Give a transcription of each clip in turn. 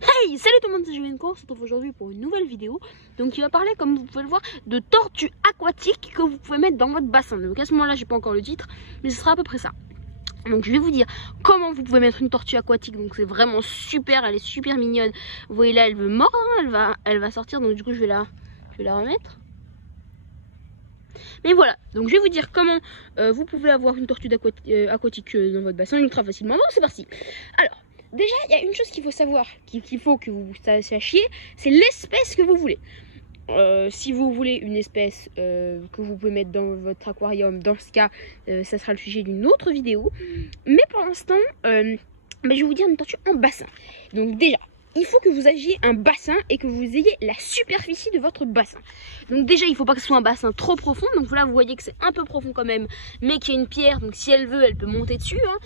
Hey, salut tout le monde, c'est Juvenco, on se retrouve aujourd'hui pour une nouvelle vidéo. Donc il va parler, comme vous pouvez le voir, de tortues aquatiques que vous pouvez mettre dans votre bassin. Donc à ce moment là j'ai pas encore le titre, mais ce sera à peu près ça. Donc je vais vous dire comment vous pouvez mettre une tortue aquatique. Donc c'est vraiment super, elle est super mignonne. Vous voyez là, elle veut mordre, hein, elle va sortir, donc du coup je vais la remettre. Mais voilà, donc je vais vous dire comment vous pouvez avoir une tortue aquatique dans votre bassin ultra facilement. Donc c'est parti. Alors déjà, il y a une chose qu'il faut savoir, qu'il faut que vous sachiez, c'est l'espèce que vous voulez. Si vous voulez une espèce que vous pouvez mettre dans votre aquarium, dans ce cas, ça sera le sujet d'une autre vidéo. Mais pour l'instant, je vais vous dire une tortue en bassin. Donc déjà, il faut que vous ayez un bassin et que vous ayez la superficie de votre bassin. Donc déjà, il ne faut pas que ce soit un bassin trop profond. Donc là, vous voyez que c'est un peu profond quand même, mais qu'il y a une pierre. Donc si elle veut, elle peut monter dessus, hein.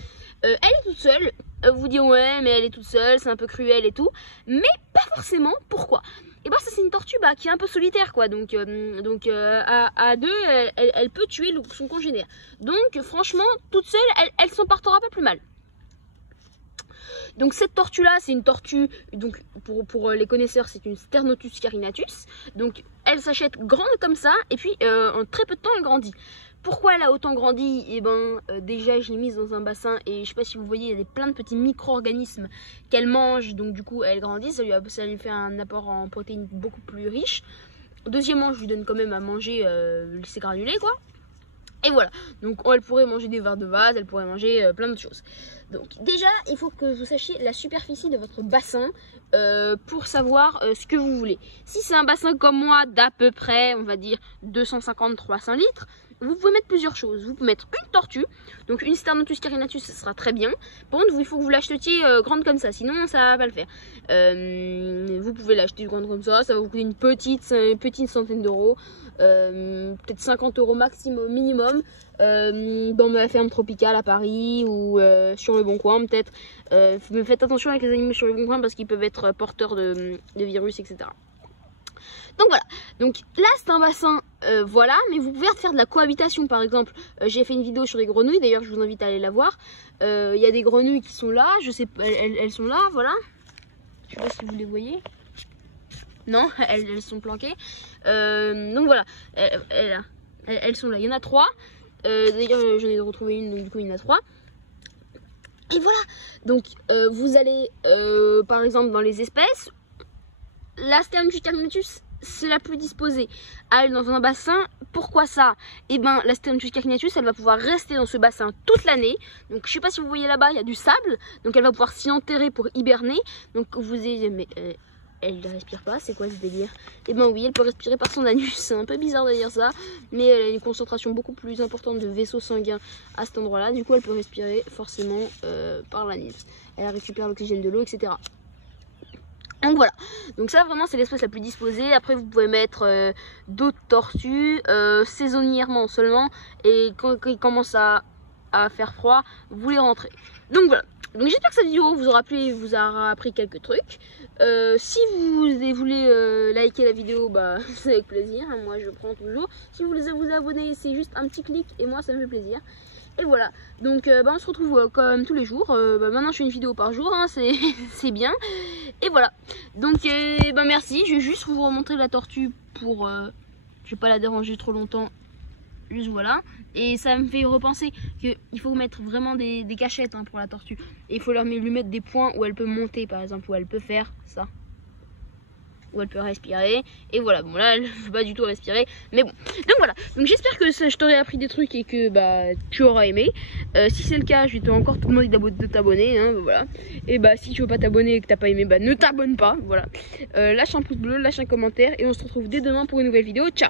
Elle est toute seule. Vous dites ouais, mais elle est toute seule, c'est un peu cruel et tout. Mais pas forcément. Pourquoi? Et ben ça c'est une tortue qui est un peu solitaire quoi. Donc à deux, elle peut tuer son congénère. Donc franchement, toute seule, elle s'en partira pas plus mal. Donc cette tortue là, c'est une tortue, donc pour les connaisseurs, c'est une Sternotus carinatus. Donc elle s'achète grande comme ça et puis en très peu de temps elle grandit. Pourquoi elle a autant grandi? Et déjà je l'ai mise dans un bassin et je sais pas si vous voyez, il y a plein de petits micro-organismes qu'elle mange, donc du coup elle grandit, ça lui fait un apport en protéines beaucoup plus riche. Deuxièmement, je lui donne quand même à manger ses granulés quoi. Et voilà, donc elle pourrait manger des vers de vase, elle pourrait manger plein de choses. Donc déjà, il faut que vous sachiez la superficie de votre bassin pour savoir ce que vous voulez. Si c'est un bassin comme moi d'à peu près, on va dire 250-300 litres, vous pouvez mettre plusieurs choses. Vous pouvez mettre une tortue, donc une Sternotus carinatus, ça sera très bien. Par contre, il faut que vous l'achetiez grande comme ça, sinon ça va pas le faire. Vous pouvez l'acheter grande comme ça va vous coûter une petite centaine d'euros, peut-être 50 euros maximum, minimum, dans ma ferme tropicale à Paris ou sur le Bon Coin peut-être. Mais faites attention avec les animaux sur le Bon Coin parce qu'ils peuvent être porteurs de virus, etc. Donc voilà, donc là c'est un bassin, voilà, mais vous pouvez faire de la cohabitation par exemple. J'ai fait une vidéo sur les grenouilles, d'ailleurs je vous invite à aller la voir. Il y a des grenouilles qui sont là, je sais pas, elles sont là, voilà. Je sais pas si vous les voyez. Non, elles sont planquées. Donc voilà, elles sont là, il y en a 3. D'ailleurs j'en ai retrouvé une, donc du coup il y en a 3. Et voilà, donc vous allez par exemple dans les espèces, la Sternotus carinatus c'est la plus disposée à aller dans un bassin. Pourquoi ça? Et la Sternotus carinatus elle va pouvoir rester dans ce bassin toute l'année. Donc je sais pas si vous voyez là-bas, il y a du sable, donc elle va pouvoir s'y enterrer pour hiberner. Donc vous avez, mais elle ne respire pas, c'est quoi ce délire? Et oui, elle peut respirer par son anus, c'est un peu bizarre de dire ça, mais elle a une concentration beaucoup plus importante de vaisseaux sanguins à cet endroit là, du coup elle peut respirer forcément par l'anus. Elle récupère l'oxygène de l'eau, etc. Donc voilà, donc ça vraiment c'est l'espèce la plus disposée. Après vous pouvez mettre d'autres tortues saisonnièrement seulement, et quand il commence à faire froid, vous les rentrez. Donc voilà, donc j'espère que cette vidéo vous aura appris quelques trucs. Si vous voulez liker la vidéo, c'est avec plaisir, hein, moi je prends toujours. Si vous voulez vous abonner, c'est juste un petit clic et moi ça me fait plaisir. Et voilà, donc on se retrouve comme tous les jours. Maintenant je fais une vidéo par jour, hein, c'est bien. Et voilà, donc merci. Je vais juste vous remontrer la tortue pour je vais pas la déranger trop longtemps. Juste voilà, et ça me fait repenser qu'il faut mettre vraiment des cachettes pour la tortue. Et il faut lui mettre des points où elle peut monter par exemple, où elle peut faire ça, où elle peut respirer. Et voilà, bon là elle ne peut pas du tout respirer, mais bon. Donc voilà, donc j'espère que je t'aurai appris des trucs et que tu auras aimé. Si c'est le cas, je vais encore te demander de t'abonner, hein, voilà. Et si tu veux pas t'abonner et que t'as pas aimé, ne t'abonne pas, voilà. Lâche un pouce bleu, lâche un commentaire et on se retrouve dès demain pour une nouvelle vidéo. Ciao.